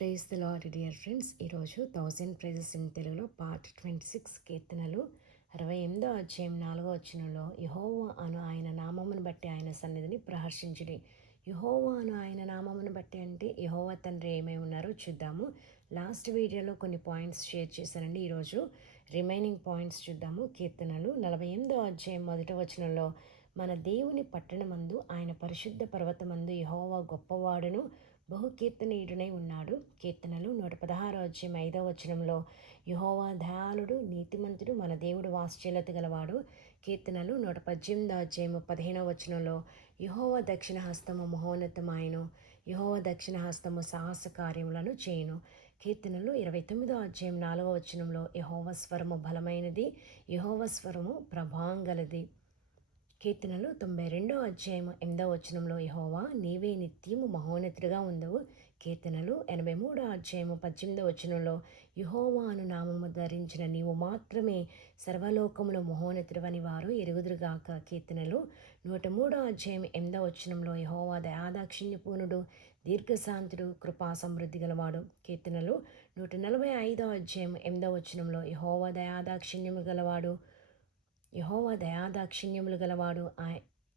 Praise the Lord dear friends. ఈరోజు 1000 prices in తెలుగులో part 26 కీర్తనలు 68వ అధ్యాయం 4వ వచనంలో యెహోవా అను ఆయన నామమును బట్టి ఆయన సన్నిధిని ప్రహర్షించుడి. యెహోవా అను ఆయన నామమును బట్టి అంటే యెహోవా తండ్రి ఏమై ఉన్నారో చూద్దాము. లాస్ట్ వీడియోలో కొన్ని పాయింట్స్ షేర్ చేశానండి. ఈరోజు రిమైనింగ్ పాయింట్స్ చూద్దాము. కీర్తనలు 48వ అధ్యాయం 1వ వచనంలో మన దేవుని పట్టణమందు ఆయన పరిశుద్ధ పర్వతమందు యెహోవా గొప్పవాడును బహుకీర్తనీయుడునై ఉన్నాడు. కీర్తనలు 116వ అధ్యాయం 5వ వచనంలో యెహోవా దయాళుడు నీతిమంతుడు మన దేవుడు వాత్సల్యత గలవాడు. కీర్తనలు 118వ అధ్యాయం 15వ వచనంలో యెహోవా దక్షిణ హస్తము మహోన్నతమాయను, యెహోవా దక్షిణ హస్తము సాహస కార్యములను చేయును. కీర్తనలు 29వ అధ్యాయం 4వ వచనంలో యెహోవా స్వరము బలమైనది, యెహోవా స్వరము ప్రభాంగలది. కీర్తనలు 92వ అధ్యాయం 8వ వచనంలో యెహోవా నీవే నిత్యము మహోన్నతుడిగా ఉండవు. కీర్తనలు 83వ అధ్యాయం 18వ వచనంలో యెహోవా అను నామము ధరించిన నీవు మాత్రమే సర్వలోకములో మహోన్నతుడవని వారు ఎరుగుదురుగాక. కీర్తనలు 103వ అధ్యాయం 8వ వచనంలో యెహోవా దయాదాక్షిణ్యపూర్ణుడు, దీర్ఘశాంతుడు, కృపా సమృద్ధి గలవాడు. కీర్తనలు 145వ అధ్యాయం 8వ వచనంలో యెహోవా దయాదాక్షిణ్యము గలవాడు, యెహోవా దయాదాక్షిణ్యములు గలవాడు,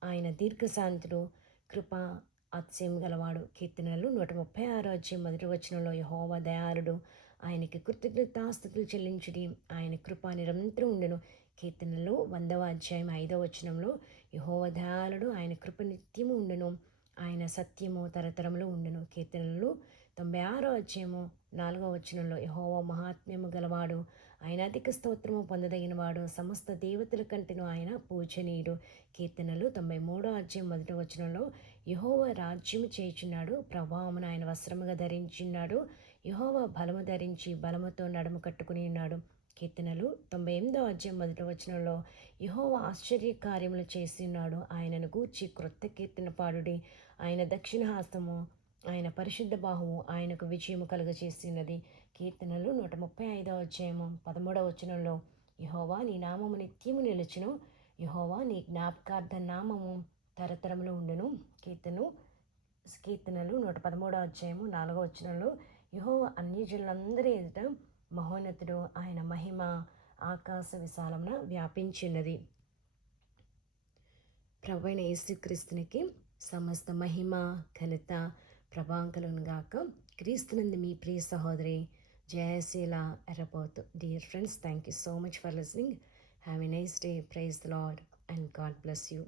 ఆయన దీర్ఘశాంతుడు, కృప అతిశయం గలవాడు. కీర్తనలు 136వ అధ్యాయం 1వ వచనంలో యెహోవా దయాళుడు, ఆయనకి కృతజ్ఞతాస్తుతులు చెల్లించుడి, ఆయన కృప నిరంతరం ఉండును. కీర్తనలు 100వ అధ్యాయం 5వ వచనంలో యెహోవా దయాళుడు, ఆయన కృప నిత్యము ఉండును, ఆయన సత్యము తరతరములు ఉండును. కీర్తనలు 96వ అధ్యాయము 4వ వచనంలో యెహోవా మహాత్మ్యము గలవాడు, ఆయన అధిక స్తోత్రము పొందదగినవాడు, సమస్త దేవతల కంటేను ఆయన పూజనీయుడు. కీర్తనలు 93వ అధ్యాయం 1వ వచనంలో యెహోవా రాజ్యము చేయుచున్నాడు, ప్రభావమును ఆయన వస్త్రముగా ధరించున్నాడు, యెహోవా బలము ధరించి బలముతో నడుము కట్టుకుని ఉన్నాడు. కీర్తనలు 98వ అధ్యాయం 1వ వచనంలో యెహోవా ఆశ్చర్య కార్యములు చేసి ఉన్నాడు, ఆయనను గూర్చి క్రొత్త కీర్తన పాడుడి, ఆయన దక్షిణ హస్తము, ఆయన పరిశుద్ధ బాహువు ఆయనకు విజయము కలుగజేసినది. కీర్తనలు 135వ అధ్యాయము 13వ వచనంలో యెహోవా నీ నామము నిత్యము నిలుచును, యెహోవా నీ జ్ఞాపకార్థ నామము తరతరములు ఉండును. కీర్తనలు 113వ అధ్యాయము 4వ వచనంలో యెహోవా అన్యజనులందరి ఎదుట మహోన్నతుడు, ఆయన మహిమ ఆకాశ విశాలమున వ్యాపించినది. ప్రభువైన యేసుక్రీస్తునికి సమస్త మహిమ ఘనత ప్రభావం గాక. క్రీస్తునందు మీ ప్రియ సహోదరి Jayaseela Errapothu. Dear friends, thank you so much for listening. Have a nice day. Praise the Lord and God bless you.